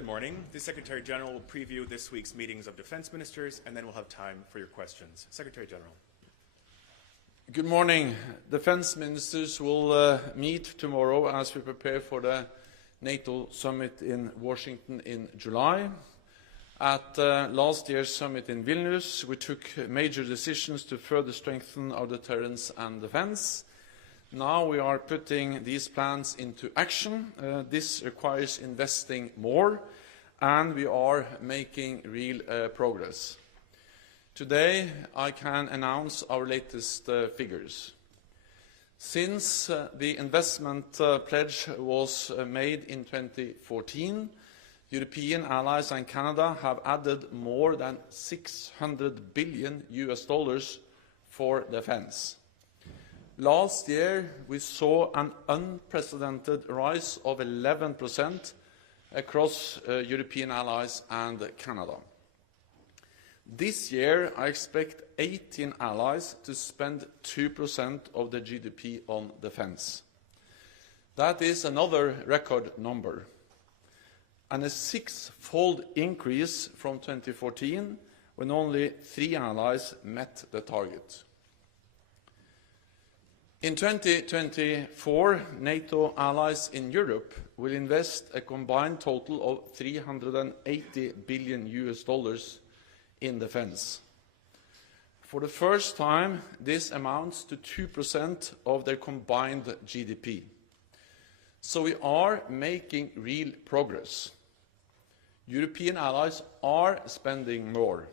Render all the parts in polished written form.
Good morning. The Secretary General will preview this week's meetings of defense ministers, and then we'll have time for your questions. Secretary General. Good morning. Defense ministers will meet tomorrow as we prepare for the NATO summit in Washington in July. At last year's summit in Vilnius, we took major decisions to further strengthen our deterrence and defense. Now we are putting these plans into action. This requires investing more, and we are making real progress. Today, I can announce our latest figures. Since the investment pledge was made in 2014, European allies and Canada have added more than $600 billion for defense. Last year, we saw an unprecedented rise of 11% across European allies and Canada. This year, I expect 18 allies to spend 2% of their GDP on defense. That is another record number, and a six-fold increase from 2014, when only 3 allies met the target. In 2024, NATO allies in Europe will invest a combined total of $380 billion in defense. For the first time, this amounts to 2% of their combined GDP. So we are making real progress. European allies are spending more.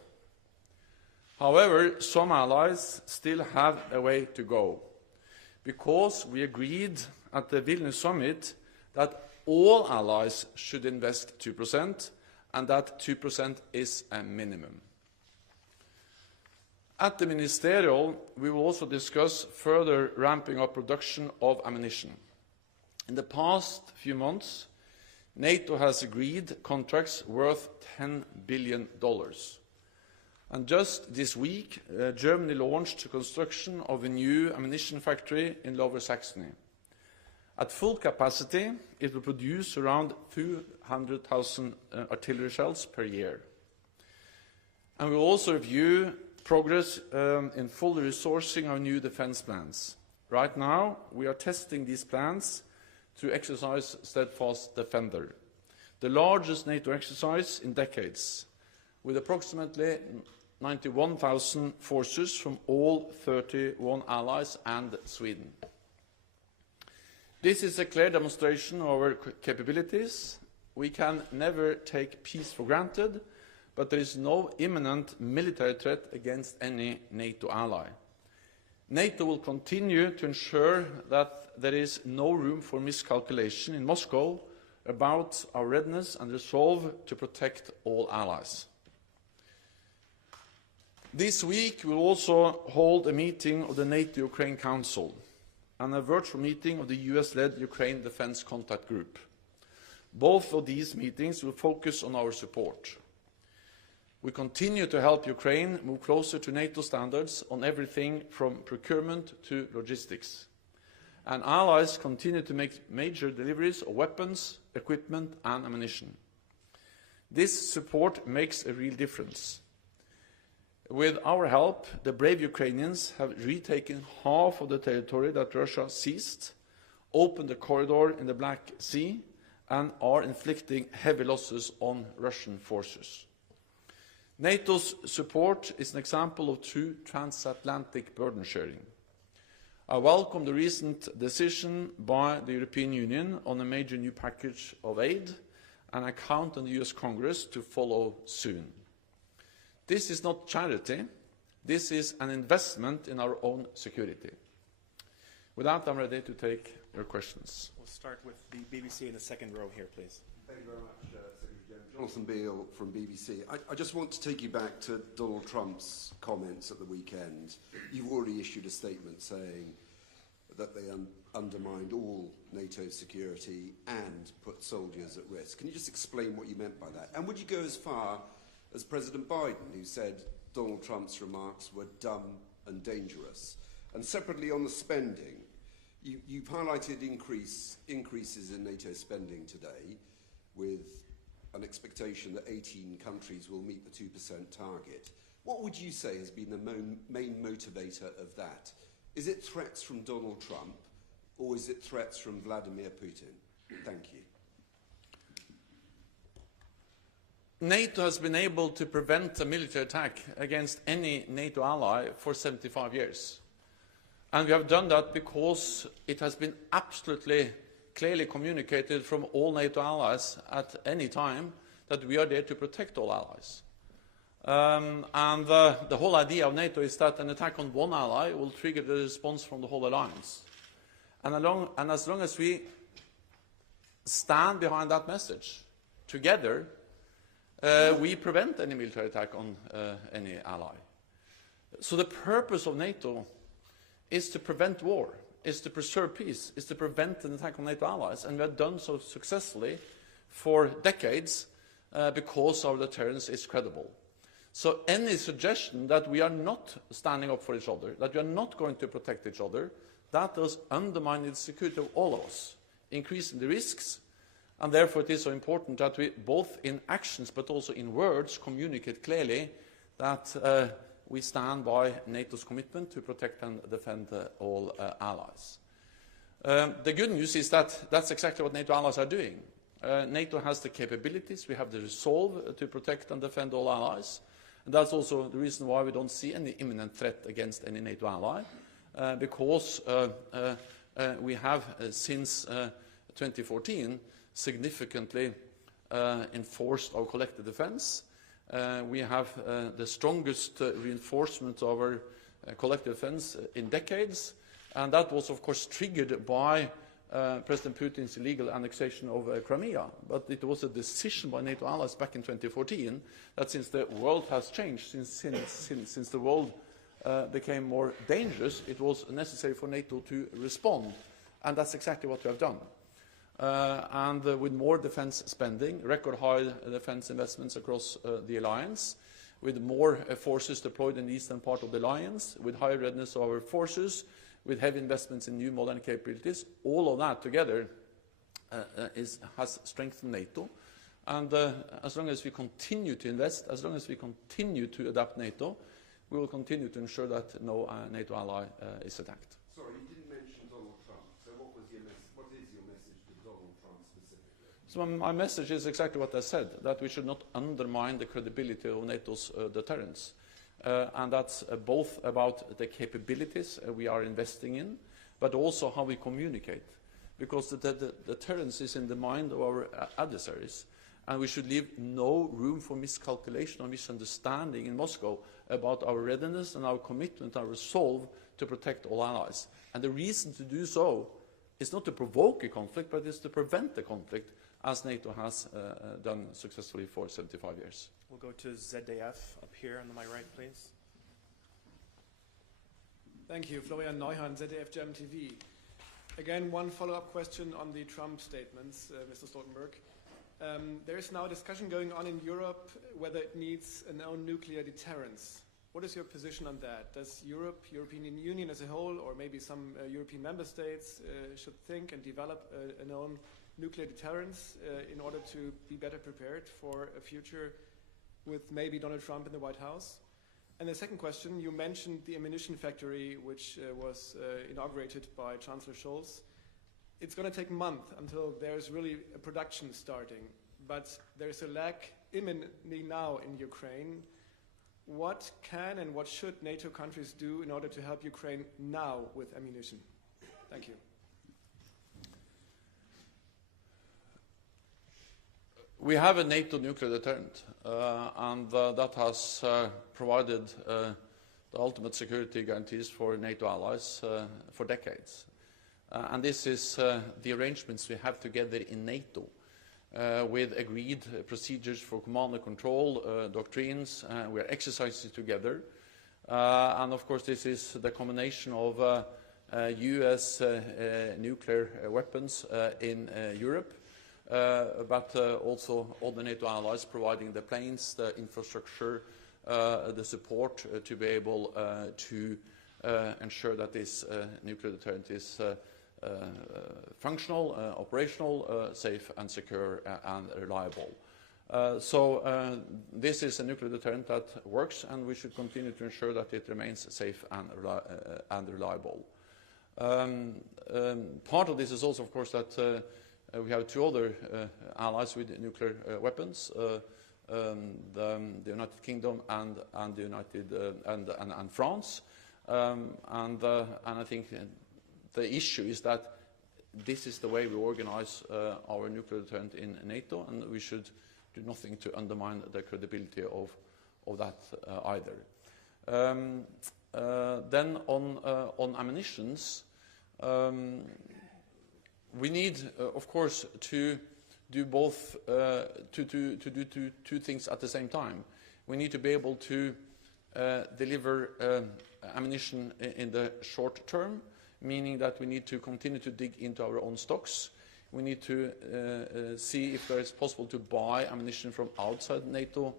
However, some allies still have a way to go, because we agreed at the Vilnius summit that all allies should invest 2%, and that 2% is a minimum. At the ministerial, we will also discuss further ramping up production of ammunition. In the past few months, NATO has agreed contracts worth $10 billion. And just this week, Germany launched the construction of a new ammunition factory in Lower Saxony. At full capacity, it will produce around 200,000 artillery shells per year. And we will also review progress in full resourcing our new defense plans. Right now, we are testing these plans through exercise Steadfast Defender, the largest NATO exercise in decades, with approximately 91,000 forces from all 31 allies and Sweden. This is a clear demonstration of our capabilities. We can never take peace for granted, but there is no imminent military threat against any NATO ally. NATO will continue to ensure that there is no room for miscalculation in Moscow about our readiness and resolve to protect all allies. This week, we will also hold a meeting of the NATO-Ukraine Council and a virtual meeting of the US-led Ukraine Defense Contact Group. Both of these meetings will focus on our support. We continue to help Ukraine move closer to NATO standards on everything from procurement to logistics. And allies continue to make major deliveries of weapons, equipment and ammunition. This support makes a real difference. With our help, the brave Ukrainians have retaken half of the territory that Russia seized, opened a corridor in the Black Sea, and are inflicting heavy losses on Russian forces. NATO's support is an example of true transatlantic burden sharing. I welcome the recent decision by the European Union on a major new package of aid, and I count on the US Congress to follow soon. This is not charity. This is an investment in our own security. With that, I'm ready to take your questions. We'll start with the BBC in the second row here, please. Thank you very much, Secretary General. Jonathan Beale from BBC. I just want to take you back to Donald Trump's comments at the weekend. You've already issued a statement saying that they undermined all NATO security and put soldiers at risk. Can you just explain what you meant by that? And would you go as far as President Biden, who said Donald Trump's remarks were dumb and dangerous? And separately on the spending, you've highlighted increases in NATO spending today, with an expectation that 18 countries will meet the 2% target. What would you say has been the main motivator of that? Is it threats from Donald Trump, or is it threats from Vladimir Putin? Thank you. NATO has been able to prevent a military attack against any NATO ally for 75 years. And we have done that because it has been absolutely clearly communicated from all NATO allies at any time that we are there to protect all allies. The whole idea of NATO is that an attack on one ally will trigger the response from the whole alliance. And as long as we stand behind that message together, we prevent any military attack on any ally. So the purpose of NATO is to prevent war, is to preserve peace, is to prevent an attack on NATO allies. And we have done so successfully for decades because our deterrence is credible. So any suggestion that we are not standing up for each other, that we are not going to protect each other, that does undermine the security of all of us, increasing the risks. And therefore it is so important that we, both in actions but also in words, communicate clearly that we stand by NATO's commitment to protect and defend all allies. The good news is that that's exactly what NATO allies are doing. NATO has the capabilities, we have the resolve to protect and defend all allies. And that's also the reason why we don't see any imminent threat against any NATO ally, because we have, since 2014, significantly enforced our collective defense. We have the strongest reinforcement of our collective defense in decades, and that was, of course, triggered by President Putin's illegal annexation of Crimea. But it was a decision by NATO allies back in 2014 that since the world has changed, since the world became more dangerous, it was necessary for NATO to respond. And that's exactly what we have done. With more defense spending, record high defense investments across the alliance, with more forces deployed in the eastern part of the alliance, with higher readiness of our forces, with heavy investments in new modern capabilities, all of that together has strengthened NATO. And as long as we continue to invest, as long as we continue to adapt NATO, we will continue to ensure that no NATO ally is attacked. Sorry, you didn't mention Donald Trump. So what is your message to Donald Trump specifically? So my message is exactly what I said, that we should not undermine the credibility of NATO's deterrence. And that's both about the capabilities we are investing in, but also how we communicate. Because the deterrence is in the mind of our adversaries, and we should leave no room for miscalculation or misunderstanding in Moscow about our readiness and our commitment, our resolve to protect all allies. And the reason to do so is not to provoke a conflict, but is to prevent the conflict, as NATO has done successfully for 75 years. We'll go to ZDF up here on my right, please. Thank you. Florian Neuhan, ZDF Gem TV. Again, one follow-up question on the Trump statements, Mr. Stoltenberg. There is now a discussion going on in Europe whether it needs an own nuclear deterrence. What is your position on that? Does European Union as a whole, or maybe some European member states, should think and develop an own nuclear deterrence in order to be better prepared for a future with maybe Donald Trump in the White House? And the second question, you mentioned the ammunition factory which was inaugurated by Chancellor Scholz. It's going to take a month until there's really a production starting, but there's a lack imminently now in Ukraine. What can and what should NATO countries do in order to help Ukraine now with ammunition? Thank you. We have a NATO nuclear deterrent, and that has provided the ultimate security guarantees for NATO allies for decades. And this is the arrangements we have together in NATO, with agreed procedures for command and control, doctrines. We are exercising together. And of course this is the combination of US nuclear weapons in Europe, but also all the NATO allies providing the planes, the infrastructure, the support to be able to ensure that this nuclear deterrent is functional, operational, safe and secure and reliable. This is a nuclear deterrent that works, and we should continue to ensure that it remains safe and reliable. Part of this is also, of course, that we have two other allies with nuclear weapons, the United Kingdom and France. And I think the issue is that this is the way we organize our nuclear deterrent in NATO, and we should do nothing to undermine the credibility of that either. Then on ammunitions, we need, of course, to do both, to do two things at the same time. We need to be able to deliver ammunition in the short term, meaning that we need to continue to dig into our own stocks. We need to see if there is possible to buy ammunition from outside NATO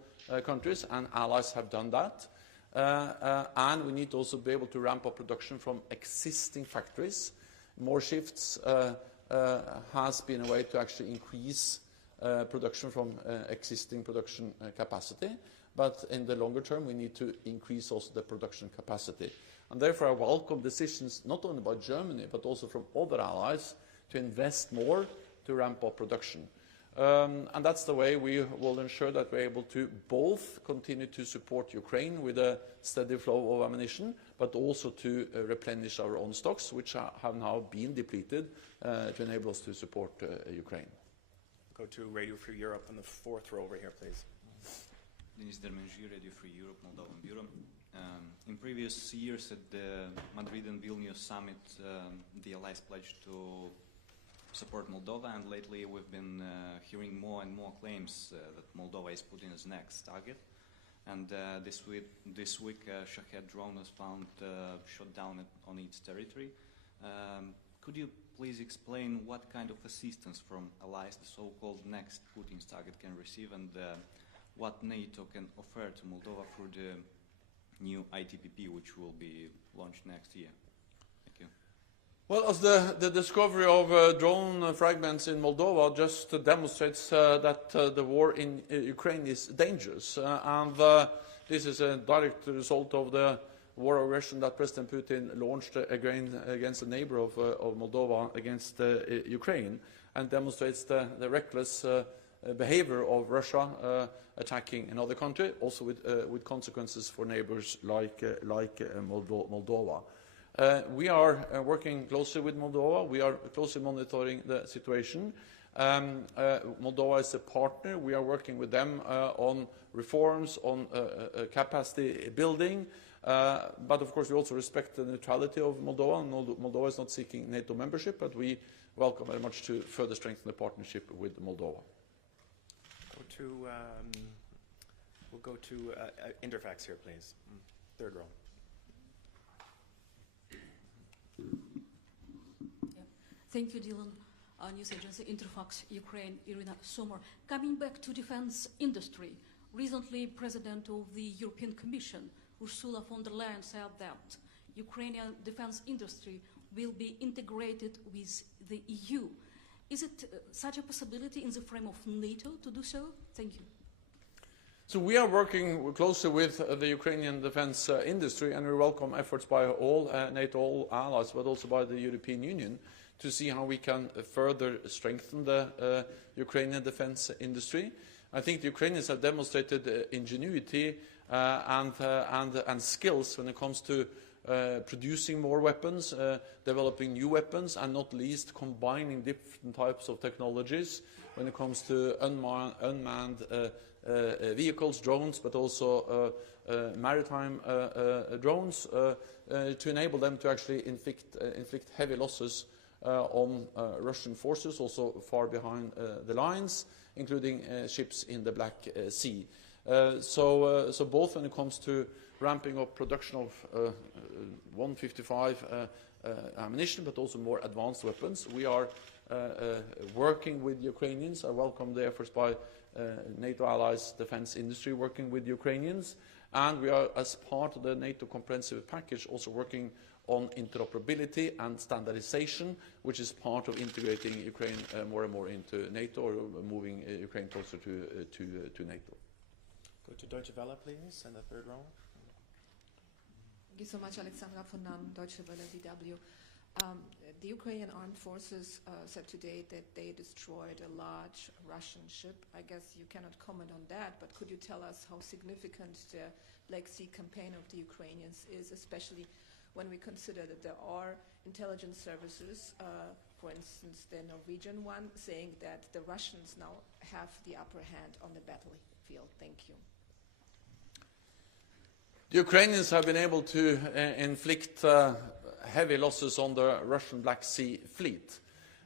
countries, and allies have done that. And we need to also be able to ramp up production from existing factories. More shifts has been a way to actually increase production from existing production capacity. But in the longer term, we need to increase also the production capacity. And therefore, I welcome decisions not only by Germany, but also from other allies to invest more to ramp up production. And that's the way we will ensure that we're able to both continue to support Ukraine with a steady flow of ammunition, but also to replenish our own stocks, which have now been depleted, to enable us to support Ukraine. Go to Radio Free Europe on the fourth row over here, please. Denis Dermenji, Radio Free Europe, Moldovan Bureau. In previous years at the Madrid and Vilnius summit, the allies pledged to support Moldova, and lately we've been hearing more and more claims that Moldova is put in as next target. And this week Shahed drone was found shot down on its territory. Could you please explain what kind of assistance from allies the so-called next Putin's target can receive, and what NATO can offer to Moldova through the new ITPP, which will be launched next year? Thank you. Well, as the discovery of drone fragments in Moldova just demonstrates that the war in Ukraine is dangerous. And this is a direct result of the war aggression that President Putin launched against a neighbor of Moldova, against Ukraine, and demonstrates the reckless behavior of Russia attacking another country, also with consequences for neighbors like Moldova. We are working closely with Moldova. We are closely monitoring the situation. Moldova is a partner. We are working with them on reforms, on capacity building. But of course, we also respect the neutrality of Moldova. Moldova is not seeking NATO membership, but we welcome very much to further strengthen the partnership with Moldova. We'll go to Interfax here, please. Third row. Thank you, Dylan. News agency Interfax, Ukraine, Irina Sommer. Coming back to defense industry, recently President of the European Commission, Ursula von der Leyen, said that Ukrainian defense industry will be integrated with the EU. Is it such a possibility in the frame of NATO to do so? Thank you. So we are working closely with the Ukrainian defense industry, and we welcome efforts by all NATO, all allies, but also by the European Union, to see how we can further strengthen the Ukrainian defense industry. I think the Ukrainians have demonstrated ingenuity and skills when it comes to producing more weapons, developing new weapons, and not least combining different types of technologies when it comes to unmanned vehicles, drones, but also maritime drones, to enable them to actually inflict heavy losses on Russian forces, also far behind the lines, including ships in the Black Sea. So both when it comes to ramping up production of 155 ammunition, but also more advanced weapons, we are working with Ukrainians. I welcome the efforts by NATO allies, defense industry working with Ukrainians, And we are, as part of the NATO comprehensive package, also working on interoperability and standardization, which is part of integrating Ukraine more and more into NATO, or moving Ukraine closer to NATO. Go to Deutsche Welle, please, and the third row. Thank you so much, Alexandra von Nahm, Deutsche Welle, DW. The Ukrainian armed forces said today that they destroyed a large Russian ship. I guess you cannot comment on that, but could you tell us how significant the Black Sea campaign of the Ukrainians is, especially when we consider that there are intelligence services, for instance the Norwegian one, saying that the Russians now have the upper hand on the battlefield? Thank you. The Ukrainians have been able to inflict heavy losses on the Russian Black Sea fleet.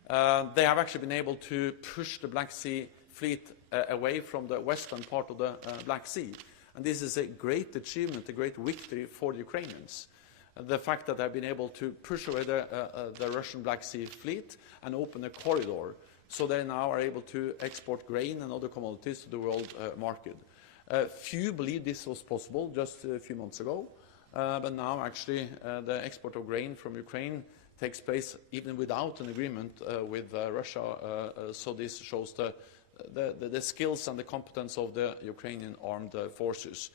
They have actually been able to push the Black Sea fleet away from the western part of the Black Sea. And this is a great achievement, a great victory for the Ukrainians. The fact that they've been able to push away the Russian Black Sea fleet and open a corridor, so they now are able to export grain and other commodities to the world market. Few believed this was possible just a few months ago, but now actually the export of grain from Ukraine takes place even without an agreement with Russia, so this shows the skills and the competence of the Ukrainian armed forces.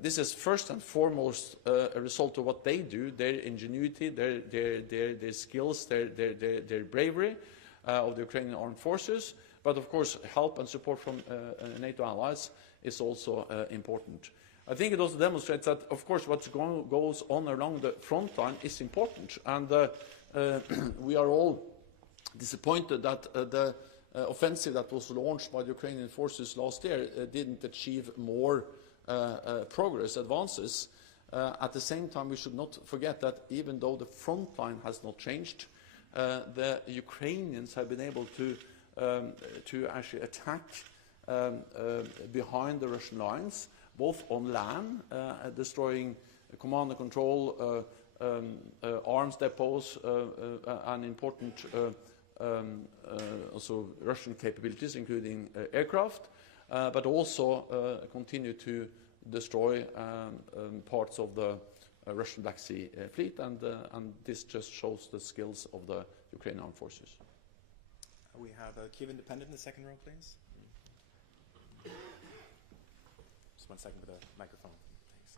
This is first and foremost a result of what they do, their ingenuity, their skills, their bravery of the Ukrainian armed forces, but of course help and support from NATO allies is also important. I think it also demonstrates that, of course, what goes on along the front line is important, and we are all disappointed that the offensive that was launched by the Ukrainian forces last year didn't achieve more progress, advances. At the same time, we should not forget that even though the front line has not changed, the Ukrainians have been able to actually attack behind the Russian lines, both on land, destroying command and control, arms depots, and important also Russian capabilities, including aircraft, but also continue to destroy parts of the Russian Black Sea fleet, and this just shows the skills of the Ukrainian armed forces. We have Kiev Independent in the second row, please. Just 1 second for the microphone. Thanks.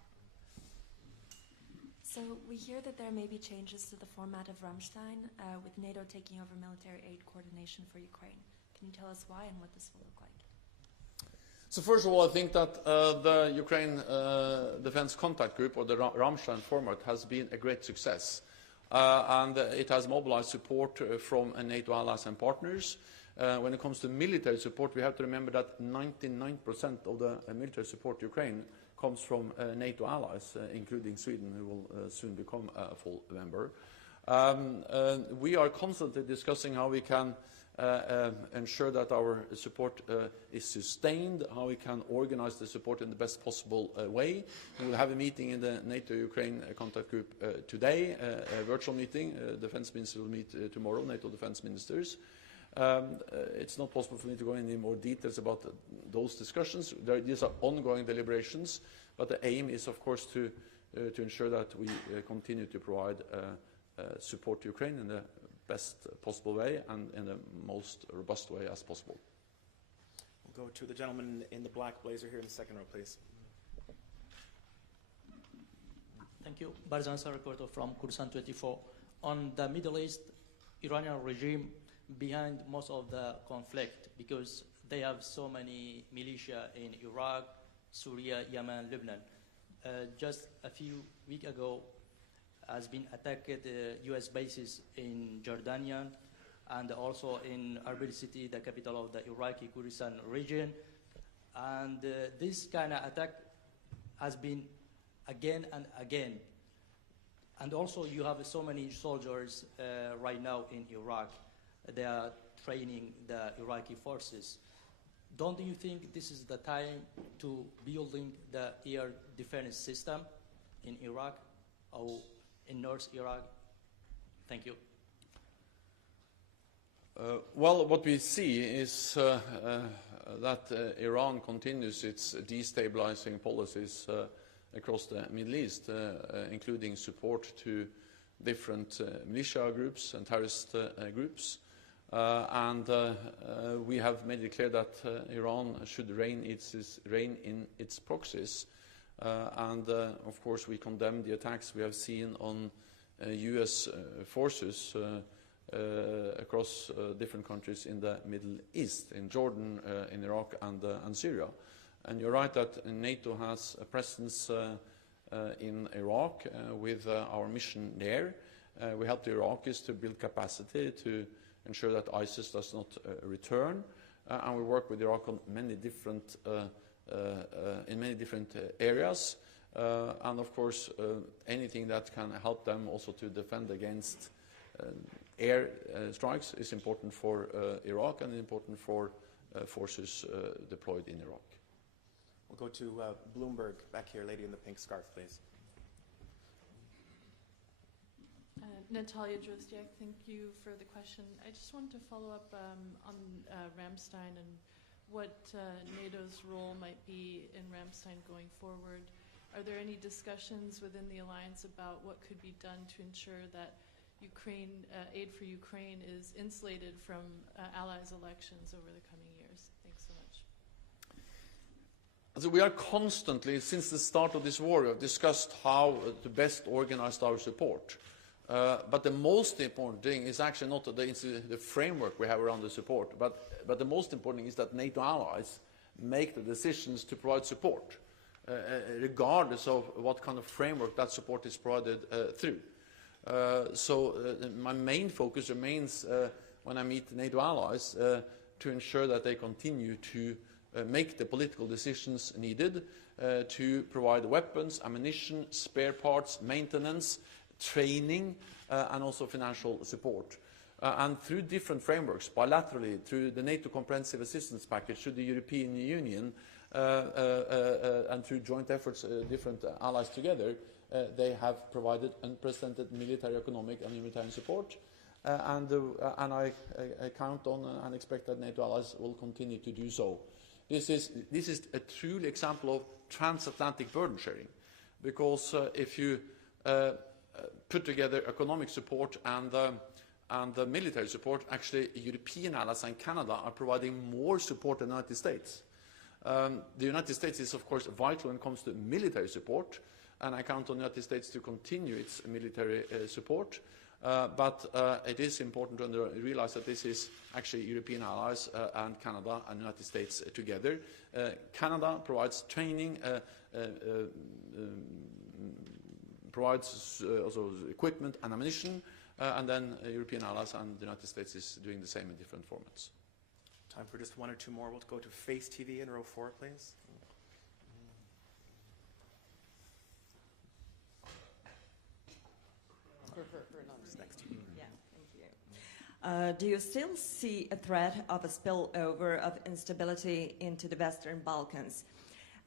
So we hear that there may be changes to the format of Rammstein, with NATO taking over military aid coordination for Ukraine. Can you tell us why and what this will look like? So first of all, I think that the Ukraine Defense Contact Group, or the Rammstein format, has been a great success. And it has mobilized support from NATO allies and partners. When it comes to military support, we have to remember that 99% of the military support to Ukraine comes from NATO allies, including Sweden, who will soon become a full member. We are constantly discussing how we can ensure that our support is sustained, how we can organize the support in the best possible way. We will have a meeting in the NATO-Ukraine contact group today, a virtual meeting. Defense ministers will meet tomorrow, NATO defense ministers. It's not possible for me to go into more details about those discussions. These are ongoing deliberations, but the aim is, of course, to ensure that we continue to provide support to Ukraine in the best possible way and in the most robust way as possible. We'll go to the gentleman in the black blazer here in the second row, please. Thank you. Barzan Sarakoto from Kursan 24. On the Middle East, Iranian regime behind most of the conflict because they have so many militia in Iraq, Syria, Yemen, Lebanon. Just a few weeks ago, has been attacked U.S. bases in Jordanian and also in Erbil city, the capital of the Iraqi Kurdistan region. And this kind of attack has been again and again. And also you have so many soldiers right now in Iraq. They are training the Iraqi forces. Don't you think this is the time to building the air defense system in Iraq or in North Iraq? Thank you. Well, what we see is that Iran continues its destabilizing policies across the Middle East, including support to different militia groups and terrorist groups. And we have made it clear that Iran should rein in its proxies. And of course, we condemn the attacks we have seen on US forces across different countries in the Middle East, in Jordan, in Iraq, and Syria. And you're right that NATO has a presence in Iraq with our mission there. We help the Iraqis to build capacity to ensure that ISIS does not return, and we work with Iraq on many different in many different areas, and of course anything that can help them also to defend against air strikes is important for Iraq and important for forces deployed in Iraq. We'll go to Bloomberg, back here, lady in the pink scarf, please. Natalia Drozdiak, thank you for the question. I just wanted to follow up on Ramstein and what NATO's role might be in Ramstein going forward. Are there any discussions within the alliance about what could be done to ensure that Ukraine, aid for Ukraine is insulated from allies' elections over the coming years? Thanks so much. So we are constantly, since the start of this war, we have discussed how to best organize our support. But the most important thing is actually not the framework we have around the support, but the most important thing is that NATO allies make the decisions to provide support, regardless of what kind of framework that support is provided through. So my main focus remains, when I meet NATO allies, to ensure that they continue to make the political decisions needed to provide weapons, ammunition, spare parts, maintenance, training, and also financial support. And through different frameworks, bilaterally, through the NATO Comprehensive Assistance Package, through the European Union, and through joint efforts, different allies together, they have provided unprecedented military, economic, and humanitarian support. And I count on and expect that NATO allies will continue to do so. This is a truly example of transatlantic burden sharing, because if you put together economic support and military support, actually European allies and Canada are providing more support than the United States. The United States is, of course, vital when it comes to military support, and I count on the United States to continue its military support. But it is important to realize that this is actually European allies and Canada and the United States together. Canada provides training, provides also equipment and ammunition, and then European allies and the United States is doing the same in different formats. Time for just one or two more. We'll go to Face TV in row 4, please. Next to you. Yeah, thank you. Do you still see a threat of a spillover of instability into the Western Balkans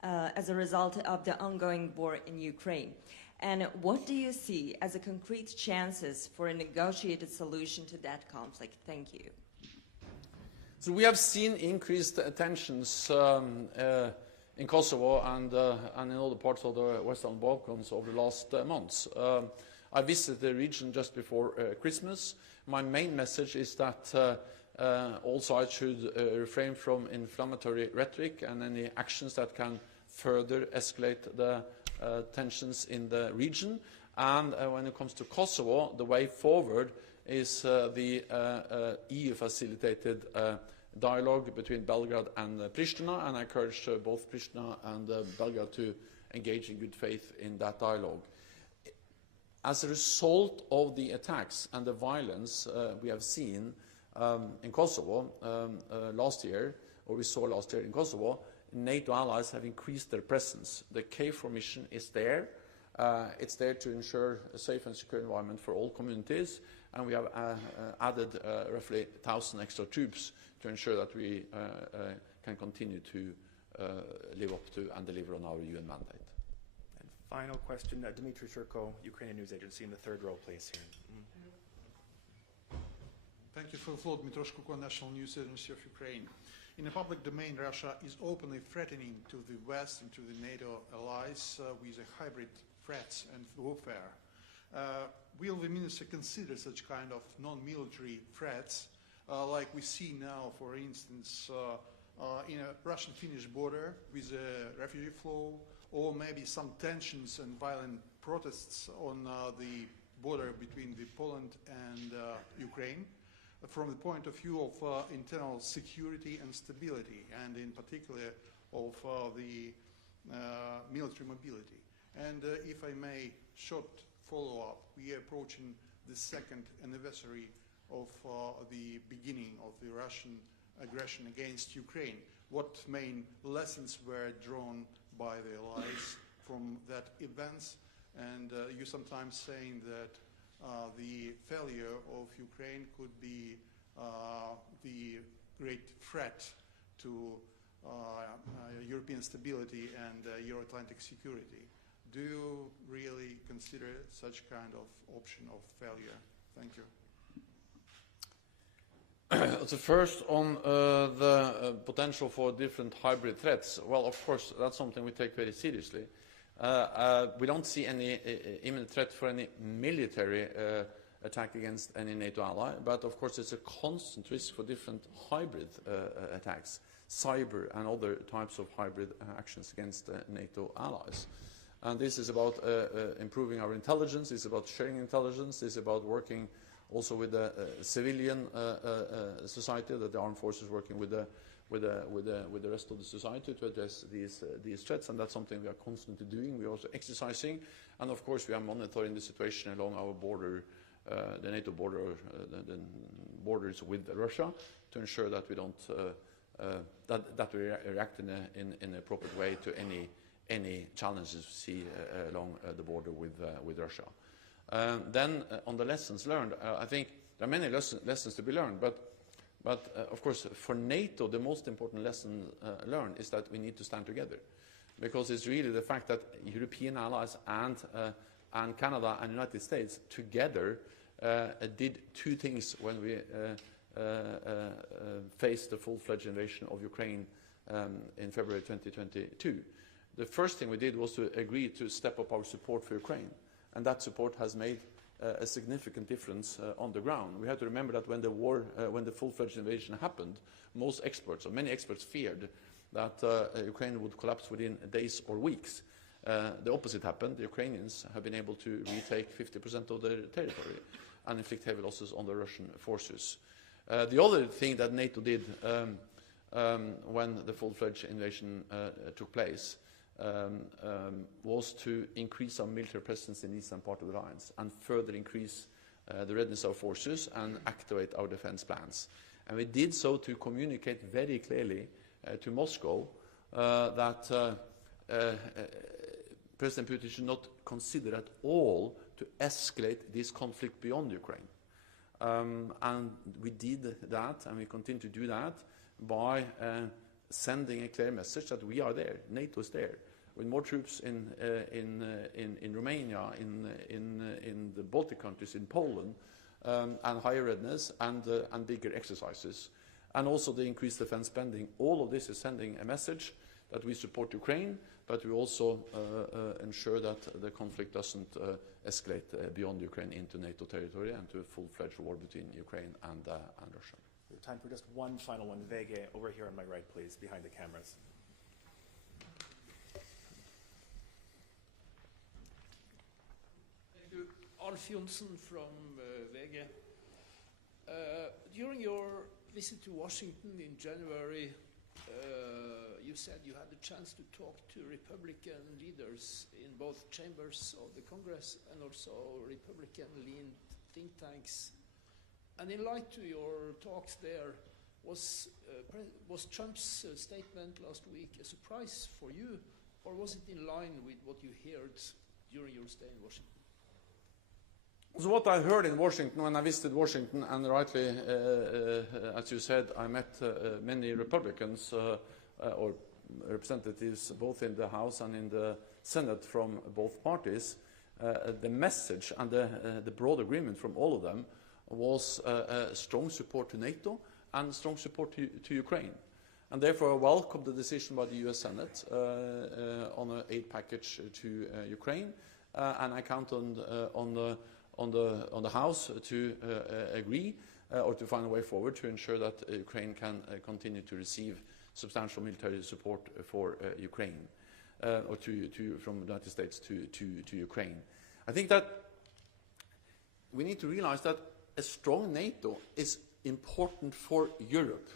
as a result of the ongoing war in Ukraine? And what do you see as a concrete chances for a negotiated solution to that conflict? Thank you. So we have seen increased tensions in Kosovo and in other parts of the Western Balkans over the last months. I visited the region just before Christmas. My main message is that all sides should refrain from inflammatory rhetoric and any actions that can further escalate the tensions in the region. And when it comes to Kosovo, the way forward is the EU-facilitated dialogue between Belgrade and Pristina, and I encourage both Pristina and Belgrade to engage in good faith in that dialogue. As a result of the attacks and the violence we have seen in Kosovo last year, or we saw last year in Kosovo, NATO allies have increased their presence. The KFOR mission is there. It's there to ensure a safe and secure environment for all communities, and we have added roughly 1,000 extra troops to ensure that we can continue to live up to and deliver on our UN mandate. And final question, Dmitry Shurko, Ukrainian News Agency, in the third row, please. Here. Thank you for the floor. Dmytro Shkukla, National News Agency of Ukraine. In the public domain, Russia is openly threatening to the West and to the NATO allies with a hybrid threats and warfare. Will the minister consider such kind of non-military threats, like we see now, for instance, in a Russian-Finnish border with a refugee flow, or maybe some tensions and violent protests on the border between Poland and Ukraine, from the point of view of internal security and stability, and in particular of the military mobility? And if I may, short follow-up, we are approaching the second anniversary of the beginning of the Russian aggression against Ukraine. What main lessons were drawn by the allies from that events? And you sometimes saying that the failure of Ukraine could be the great threat to European stability and Euro-Atlantic security. Do you really consider such kind of option of failure? Thank you. So first, on the potential for different hybrid threats, well, of course, that's something we take very seriously. We don't see any imminent threat for any military attack against any NATO ally, but of course it's a constant risk for different hybrid attacks, cyber and other types of hybrid actions against NATO allies. And this is about improving our intelligence, it's about sharing intelligence, it's about working also with the civilian society, that the armed forces working with the rest of the society to address these threats, and that's something we are constantly doing. We are also exercising, and of course we are monitoring the situation along our border, the NATO border, the borders with Russia, to ensure that we don't that we react in an appropriate way to any challenges we see along the border with Russia. Then on the lessons learned, I think there are many lessons to be learned, but of course for NATO the most important lesson learned is that we need to stand together, because it's really the fact that European allies and Canada and United States together did two things when we faced the full-fledged invasion of Ukraine in February 2022. The first thing we did was to agree to step up our support for Ukraine. And that support has made a significant difference on the ground. We have to remember that when the war, when the full-fledged invasion happened, most experts, or many experts, feared that Ukraine would collapse within days or weeks. The opposite happened. The Ukrainians have been able to retake 50% of their territory and inflict heavy losses on the Russian forces. The other thing that NATO did when the full-fledged invasion took place was to increase our military presence in the eastern part of the alliance and further increase the readiness of our forces and activate our defense plans. And we did so to communicate very clearly to Moscow that President Putin should not consider at all to escalate this conflict beyond Ukraine. And we did that, and we continue to do that by sending a clear message that we are there, NATO is there, with more troops in Romania, in the Baltic countries, in Poland, and higher readiness and bigger exercises, and also the increased defense spending. All of this is sending a message that we support Ukraine, but we also ensure that the conflict doesn't escalate beyond Ukraine into NATO territory and to a full-fledged war between Ukraine and Russia. We have time for just one final one. Vege, over here on my right, please, behind the cameras. Thank you. Alf Jonsson from Vege. During your visit to Washington in January, you said you had the chance to talk to Republican leaders in both chambers of the Congress and also Republican-leaned think tanks. And in light to your talks there, was Trump's statement last week a surprise for you, or was it in line with what you heard during your stay in Washington? So what I heard in Washington when I visited Washington, and rightly, as you said, I met many Republicans or representatives both in the House and in the Senate from both parties. The message and the broad agreement from all of them was strong support to NATO and strong support to Ukraine. And therefore, I welcome the decision by the US Senate on an aid package to Ukraine, and I count on the House to agree or to find a way forward to ensure that Ukraine can continue to receive substantial military support for Ukraine, or from the United States to Ukraine. I think that we need to realize that a strong NATO is important for Europe,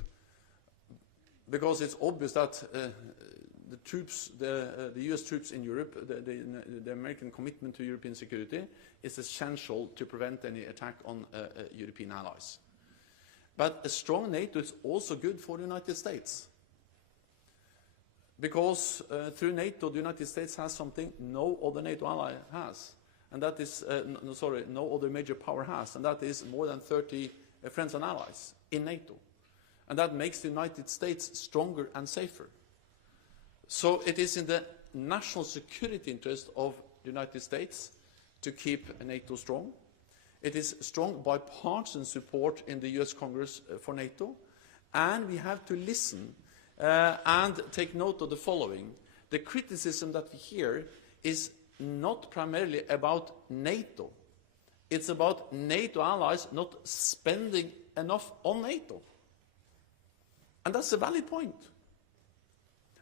because it's obvious that the US troops in Europe, the American commitment to European security is essential to prevent any attack on European allies. But a strong NATO is also good for the United States, because through NATO the United States has something no other NATO ally has, and that is no other major power has, and that is more than 30 friends and allies in NATO. And that makes the United States stronger and safer. So it is in the national security interest of the United States to keep NATO strong. It is strong bipartisan support in the US Congress for NATO. And we have to listen and take note of the following. The criticism that we hear is not primarily about NATO. It's about NATO allies not spending enough on NATO. And that's a valid point.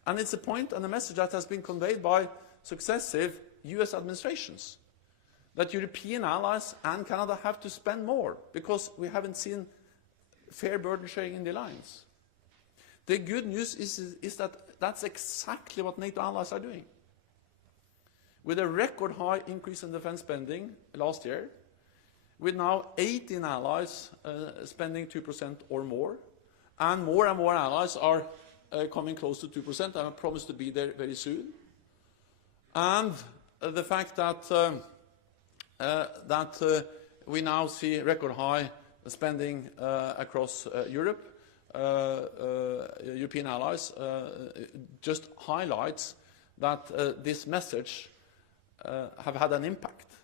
And it's a point and a message that has been conveyed by successive US administrations, that European allies and Canada have to spend more because we haven't seen fair burden sharing in the alliance. The good news is that that's exactly what NATO allies are doing. With a record high increase in defense spending last year, with now 18 allies spending 2% or more and more allies are coming close to 2%, and I promise to be there very soon. And the fact that we now see record high spending across Europe, European allies, just highlights that this message have had an impact.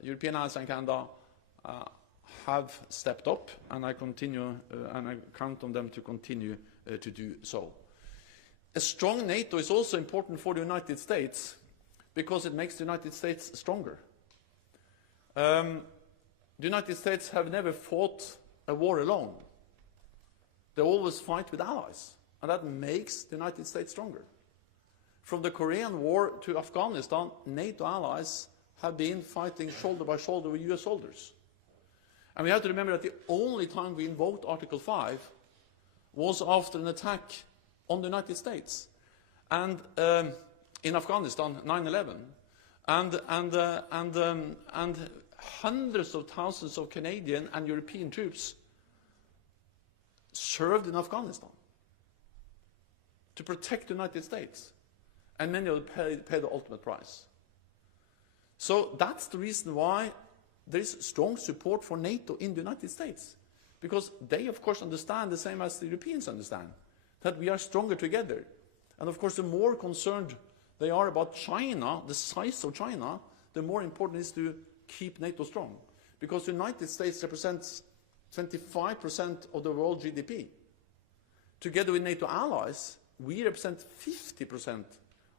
European allies and Canada have stepped up, and I count on them to continue to do so. A strong NATO is also important for the United States because it makes the United States stronger. The United States have never fought a war alone. They always fight with allies, and that makes the United States stronger. From the Korean War to Afghanistan, NATO allies have been fighting shoulder by shoulder with US soldiers. And we have to remember that the only time we invoked Article 5 was after an attack on the United States, and in Afghanistan, 9/11, and hundreds of thousands of Canadian and European troops served in Afghanistan to protect the United States, and many of them paid the ultimate price. So that's the reason why there is strong support for NATO in the United States, because they, of course, understand the same as the Europeans understand, that we are stronger together. And, of course, the more concerned they are about China, the size of China, the more important it is to keep NATO strong. Because the United States represents 25% of the world GDP. Together with NATO allies, we represent 50%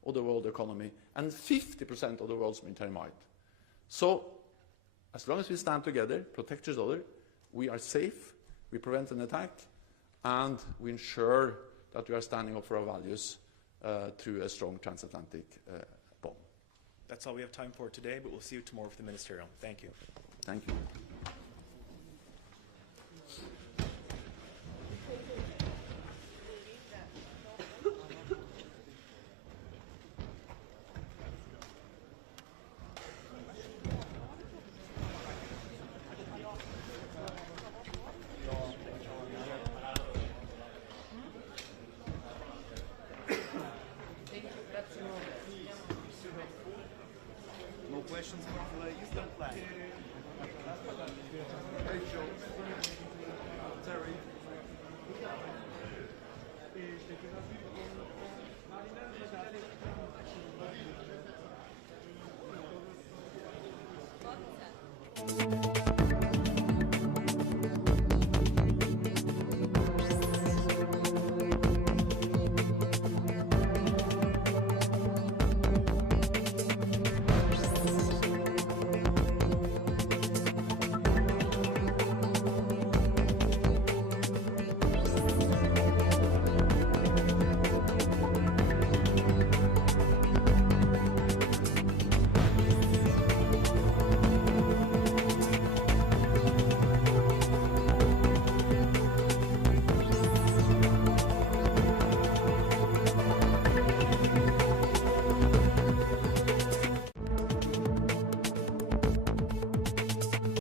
of the world economy and 50% of the world's military might. So, as long as we stand together, protect each other, we are safe, we prevent an attack, and we ensure that we are standing up for our values through a strong transatlantic bond. That's all we have time for today, but we'll see you tomorrow for the ministerial. Thank you. Thank you. Questions from the Eastern flag. Terry.